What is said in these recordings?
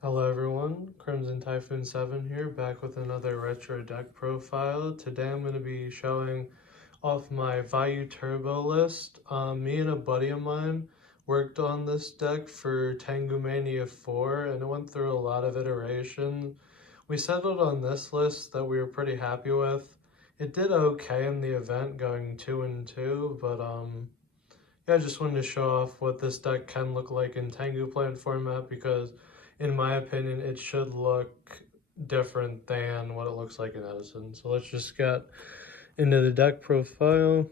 Hello everyone, Crimson Typhoon 7 here, back with another retro deck profile. Today I'm going to be showing off my Vayu Turbo list. Me and a buddy of mine worked on this deck for Tengu Mania 4 and it went through a lot of iterations. We settled on this list that we were pretty happy with. It did okay in the event going 2 and 2, but yeah, I just wanted to show off what this deck can look like in Tengu plant format because, in my opinion, it should look different than what it looks like in Edison. So let's just get into the deck profile.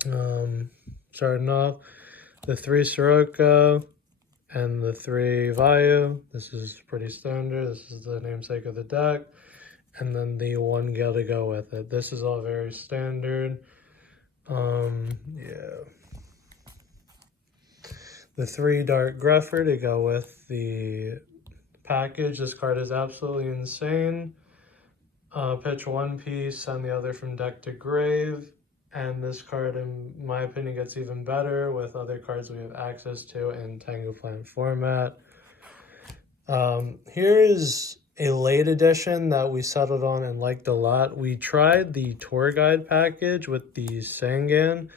Starting off, the 3 Sirocco and the 3 Vayu. This is pretty standard. This is the namesake of the deck. And then the 1 Gale to go with it. This is all very standard. Yeah. The 3 Dark Gruffer to go with the package. This card is absolutely insane. Pitch one piece, send the other from deck to grave. And this card, in my opinion, gets even better with other cards we have access to in Tengu Plant format. Here is a late edition that we settled on and liked a lot. We tried the tour guide package with the Sangan,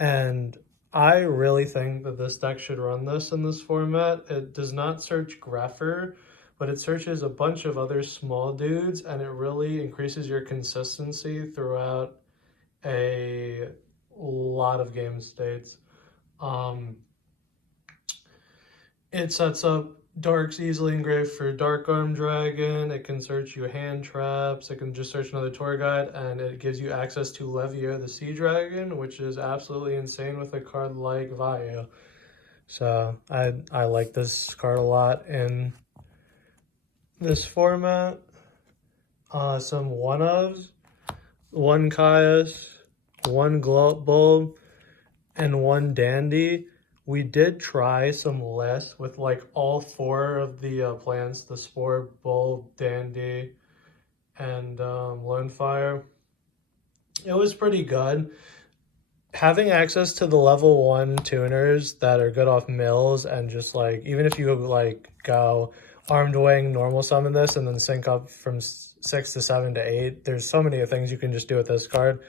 and I really think that this deck should run this in this format. It does not search Greffer, but it searches a bunch of other small dudes, and it really increases your consistency throughout a lot of game states. It sets up darks easily engraved for Dark Arm Dragon. It can search you hand traps. It can just search another tour guide, and it gives you access to Yugioh the Sea Dragon, which is absolutely insane with a card like Vayu. So I like this card a lot in this format. Some one-ofs, one Caius, one Glow Bulb, and one Dandy. We did try some lists with like all 4 of the plants, the Spore, Bulb, Dandy, and Lone Fire. It was pretty good. Having access to the level 1 tuners that are good off mills and just like, even if you like go Armed Wing, normal summon this, and then sync up from 6 to 7 to 8, there's so many things you can just do with this card.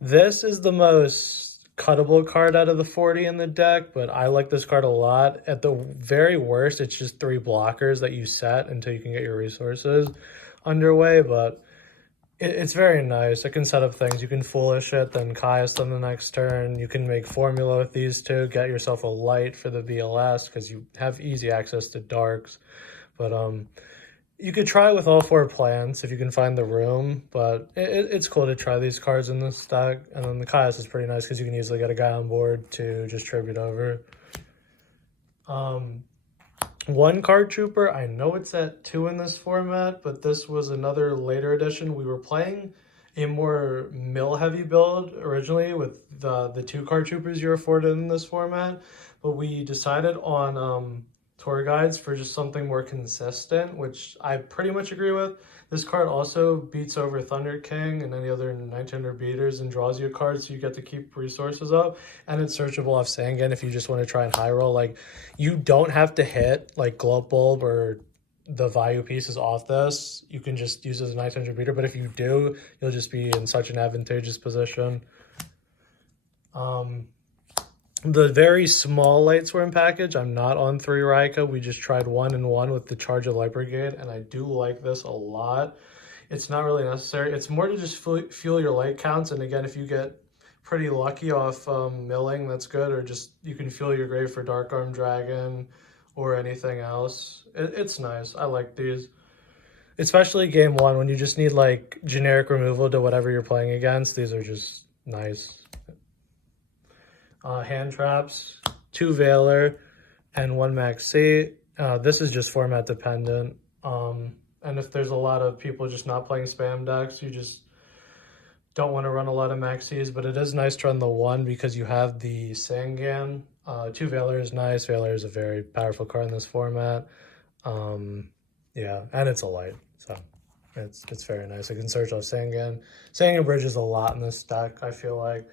This is the most cuttable card out of the 40 in the deck, but I like this card a lot. At the very worst, it's just 3 blockers that you set until you can get your resources underway, but it's very nice. It can set up things. You can Foolish it, then Caius them the next turn. You can make Formula with these two, get yourself a light for the BLS because you have easy access to darks. But you could try with all 4 plants if you can find the room, but it's cool to try these cards in this deck. And then the Caius is pretty nice because you can easily get a guy on board to just tribute over. One Card Trooper, I know it's at 2 in this format, but this was another later edition. We were playing a more mill-heavy build originally with the 2 Card Troopers you're afforded in this format, but we decided on tour guides for just something more consistent, which I pretty much agree with. This card also beats over Thunder King and any other 1900 beaters and draws you a card, so you get to keep resources up. And it's searchable off Sangan if you just want to try and high roll. Like, you don't have to hit like Glow Bulb or the Vayu pieces off this. You can just use it as a 1900 beater, but if you do, you'll just be in such an advantageous position. The very small light swarm package, I'm not on 3 Raika. We just tried 1 and 1 with the Charge of Light Brigade, and I do like this a lot. It's not really necessary. It's more to just fuel your light counts, and again, if you get pretty lucky off milling, that's good, or just you can fuel your grave for Dark Arm Dragon or anything else. It's nice. I like these. Especially game 1 when you just need like generic removal to whatever you're playing against. These are just nice. Hand traps, 2 Veiler, and 1 Maxi. This is just format dependent. And if there's a lot of people just not playing spam decks, you just don't want to run a lot of Maxis, but it is nice to run the 1 because you have the Sangan. 2 Veiler is nice. Veiler is a very powerful card in this format. Yeah, and it's a light, so it's very nice. I can search off Sangan. Sangan bridges a lot in this deck, I feel like.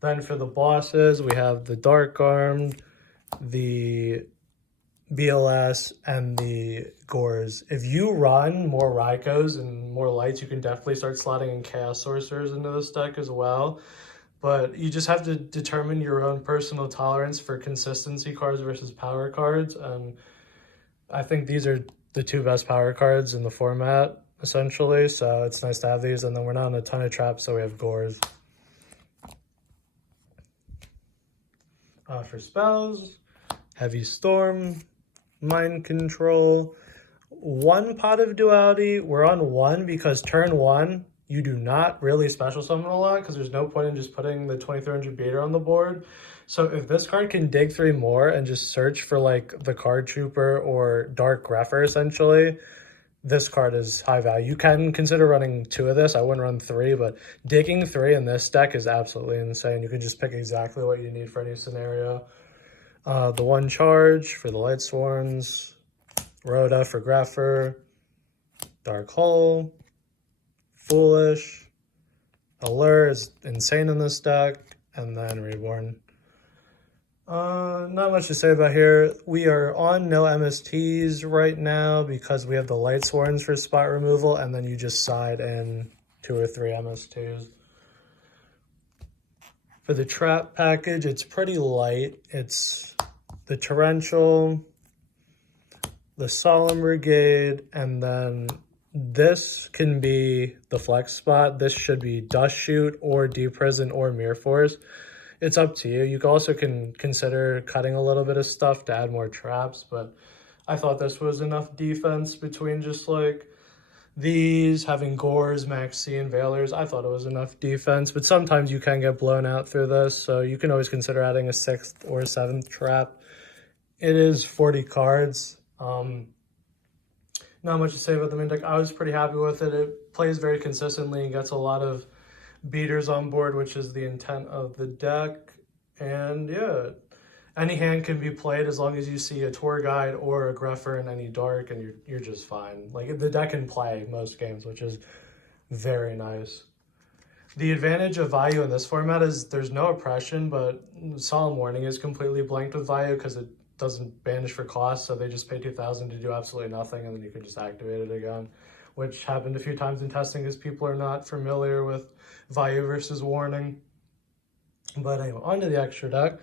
Then for the bosses, we have the Dark Arm, the BLS, and the Gores. If you run more Raikos and more lights, you can definitely start slotting in Chaos Sorcerers into this deck as well. But you just have to determine your own personal tolerance for consistency cards versus power cards. And I think these are the two best power cards in the format, essentially. So it's nice to have these. And then we're not in a ton of traps, so we have Gores. For spells, Heavy Storm, Mind Control, one Pot of Duality. We're on one because turn one, you do not really special summon a lot because there's no point in just putting the 2300 beater on the board. So if this card can dig 3 more and just search for like the Card Trooper or Dark Greffer, essentially, this card is high value. You can consider running 2 of this. I wouldn't run 3, but digging 3 in this deck is absolutely insane. You can just pick exactly what you need for any scenario. The 1 charge for the Light Sworns, Rhoda for Greffer, Dark Hole, Foolish, Allure is insane in this deck, and then Reborn. Not much to say about here. We are on no MSTs right now because we have the Light Sworns for spot removal, and then you just side in 2 or 3 MSTs. For the trap package, it's pretty light. It's the Torrential, the Solemn Brigade, and then this can be the flex spot. This should be Dust Shoot or Deep Prison or Mirror Force. It's up to you. You also can consider cutting a little bit of stuff to add more traps, but I thought this was enough defense between just like these, having Gores, Maxi, and Veilers. I thought it was enough defense, but sometimes you can get blown out through this, so you can always consider adding a 6th or 7th trap. It is 40 cards. Not much to say about the main deck. I was pretty happy with it. It plays very consistently and gets a lot of beaters on board, which is the intent of the deck. And yeah, any hand can be played as long as you see a tour guide or a Greffer in any dark, and you're just fine. Like, the deck can play most games, which is very nice. The advantage of Vayu in this format is there's no oppression, but Solemn Warning is completely blanked with Vayu because it doesn't banish for cost, so they just pay 2,000 to do absolutely nothing, and then you can just activate it again, which happened a few times in testing because people are not familiar with Vayu versus Warning. But anyway, on to the extra deck.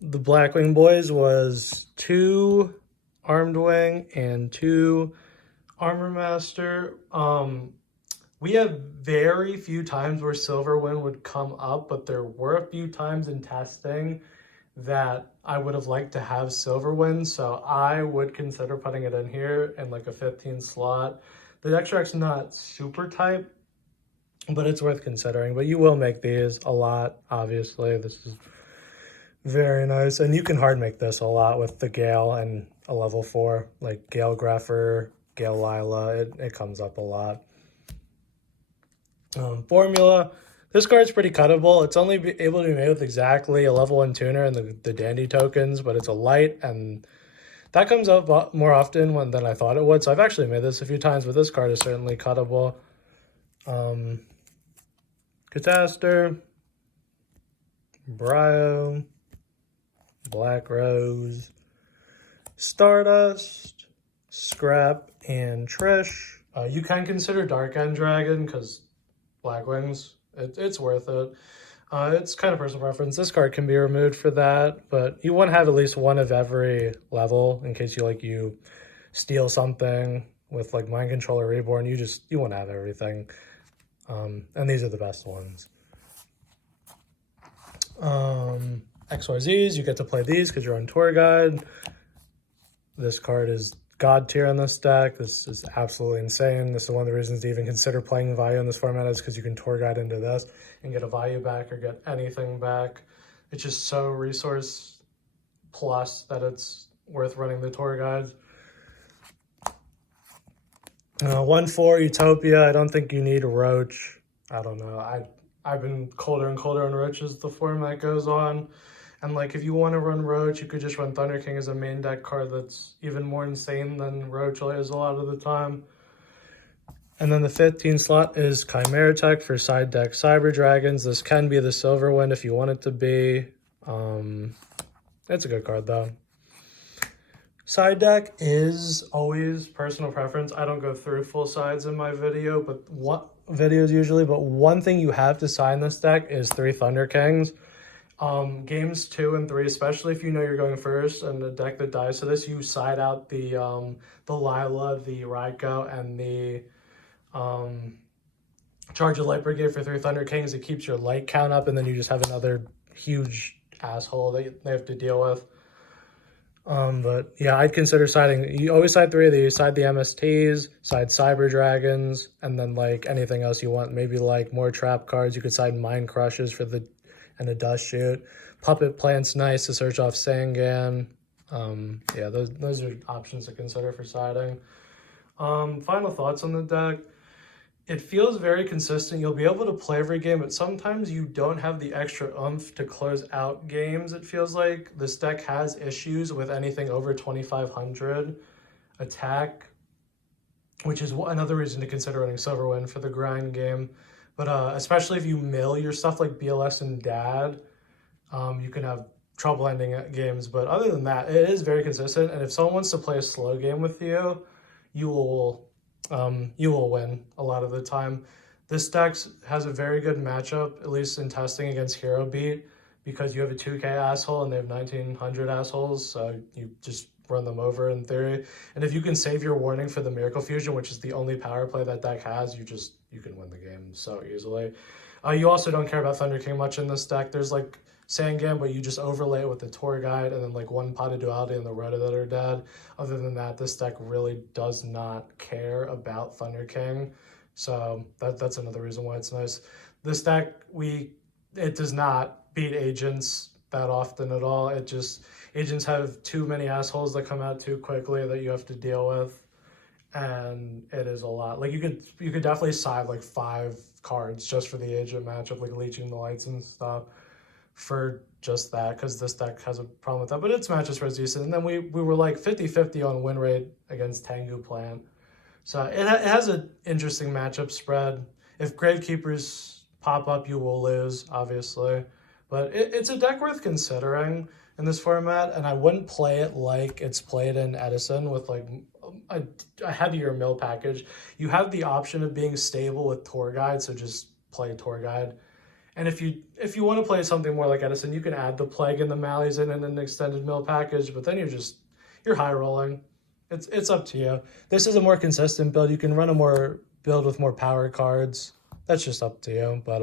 The Blackwing boys was 2 Armed Wing and 2 Armor Master. We have very few times where Silverwind would come up, but there were a few times in testing that I would have liked to have Silverwind, so I would consider putting it in here in like a 15 slot. The extract's not super tight, but it's worth considering. But you will make these a lot, obviously. This is very nice, and you can hard make this a lot with the Gale and a level 4, like Gale Greffer, Gale Lila. It comes up a lot. Formula. This card's pretty cuttable. It's only able to be made with exactly a level 1 tuner and the dandy tokens, but it's a light, and that comes up more often than I thought it would. So I've actually made this a few times, but this card is certainly cuttable. Cataster, Bryo, Black Rose, Stardust, Scrap, and Trish. You can consider Dark End Dragon because Blackwings. It's worth it. It's kind of personal preference. This card can be removed for that, but you want to have at least one of every level in case you steal something with like Mind Control or Reborn. You want to have everything. And these are the best ones. XYZs, you get to play these because you're on tour guide. This card is God tier in this deck. This is absolutely insane. This is one of the reasons to even consider playing Vayu in this format, is because you can tour guide into this and get a Vayu back or get anything back. It's just so resource plus that it's worth running the tour guides. 1/4 Utopia. I don't think you need a Roach. I don't know. I've been colder and colder on Roach as the format goes on. And like, if you want to run Roach, you could just run Thunder King as a main deck card that's even more insane than Roach is a lot of the time. And then the 15 slot is Chimera Tech for side deck Cyber Dragons. This can be the Silverwind if you want it to be. It's a good card though. Side deck is always personal preference. I don't go through full sides in my video, but what videos usually, but one thing you have to side in this deck is 3 Thunder Kings. Games 2 and 3, especially if you know you're going first, and the deck that dies to this, you side out the Lila, the Raiko, and the Charge of Light Brigade for 3 Thunder Kings. It keeps your light count up, and then you just have another huge asshole that they have to deal with. But yeah, I'd consider siding. You always side 3 of these. Side the MSTs, side Cyber Dragons, and then like anything else you want. Maybe like more trap cards. You could side Mind Crushes for the and a Dust Shoot. Puppet Plant's nice to search off Sangan. Yeah, those are options to consider for siding. Final thoughts on the deck. It feels very consistent. You'll be able to play every game, but sometimes you don't have the extra oomph to close out games. It feels like this deck has issues with anything over 2,500 attack, which is another reason to consider running Silverwind for the grind game. But especially if you mill your stuff like BLS and Dad, you can have trouble ending games. But other than that, it is very consistent. And if someone wants to play a slow game with you, you will win a lot of the time. This deck has a very good matchup, at least in testing against Hero Beat, because you have a 2k asshole and they have 1900 assholes, so you just run them over in theory. And if you can save your warning for the Miracle Fusion, which is the only power play that deck has, you can win the game so easily. You also don't care about Thunder King much in this deck. There's like Sangam, but you just overlay it with the Tour Guide and then like one Pot of Duality and the Rota that are dead. Other than that, this deck really does not care about Thunder King. So that's another reason why it's nice. This deck, it does not beat agents that often at all. Agents have too many assholes that come out too quickly that you have to deal with. And it is a lot. Like you could definitely side like 5 cards just for the agent matchup, like Leeching the Lights and stuff, for just that, because this deck has a problem with that, but its matches were decent. And then we were like 50-50 on win rate against Tengu Plant. So it has an interesting matchup spread. If Gravekeepers pop up, you will lose, obviously. But it's a deck worth considering in this format, and I wouldn't play it like it's played in Edison with like a heavier mill package. You have the option of being stable with Tour Guide, so just play Tour Guide. And if you want to play something more like Edison, you can add the Plague and the Malleys in an extended mill package, but then you're high rolling. It's up to you. This is a more consistent build. You can run a more build with more power cards. That's just up to you. But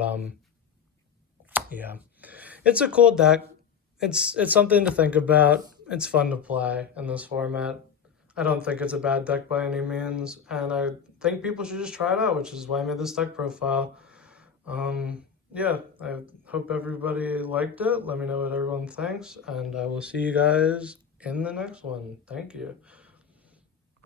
yeah. It's a cool deck. It's something to think about. It's fun to play in this format. I don't think it's a bad deck by any means, and I think people should just try it out, which is why I made this deck profile. Yeah, I hope everybody liked it. Let me know what everyone thinks, and I will see you guys in the next one. Thank you.